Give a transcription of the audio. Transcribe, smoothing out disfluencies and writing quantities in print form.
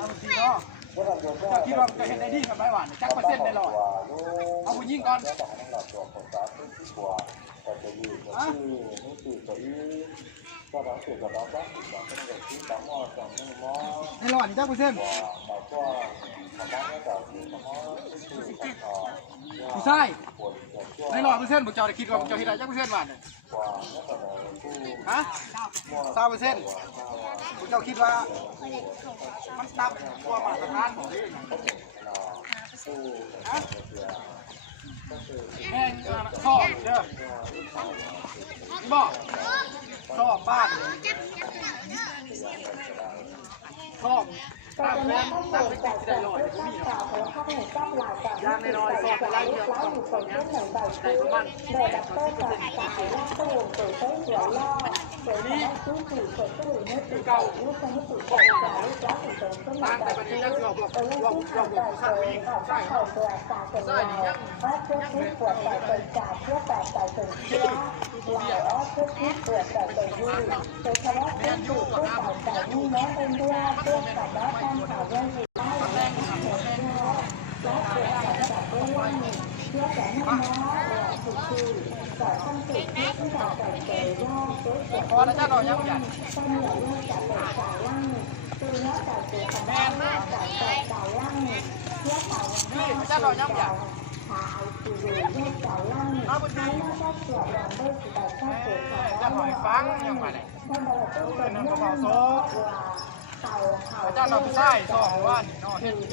เอาจริงเนาะจะคิดว่าจะเห็นได้ดีทำไมหวานจักเปอร์เซ็นต์ได้หรอเอาผู้ยิงก่อนในหลอดนี่จักเปอร์เซ็นต์ผู้ชายในหลอดเปอร์เซ็นต์บุกเจ้าได้คิดว่าบุกเจ้าเห็นได้จักเปอร์เซ็นต์หวานฮะ20%บุกเจ้าคิดว่ามันต่ำกว่ามาตรฐานของที่ฮะแม่งชอบเด้อบอกชอบบ้านชอบตามแม่ตามไปติดใจลอยมีเนาะยางในรอยชอบอะไรเยอะชอบคนนี้ใจประมาณนี้คือเก่าตามแต่ประเด็นยังเราบอกข้างวิ่งใช่ครับใช่ยังแม่ยูกับน้ำยังยูมันเป็นแรงพอแล้วจ้าเรายังใหญ่แม่มากนี่จ้าเรายังใหญ่เอาไปดีจะหอยฟังยังไงเนี่ยเป็นน้ำกระเป๋าโซ่จ้าเราผู้ชายสองวันนอน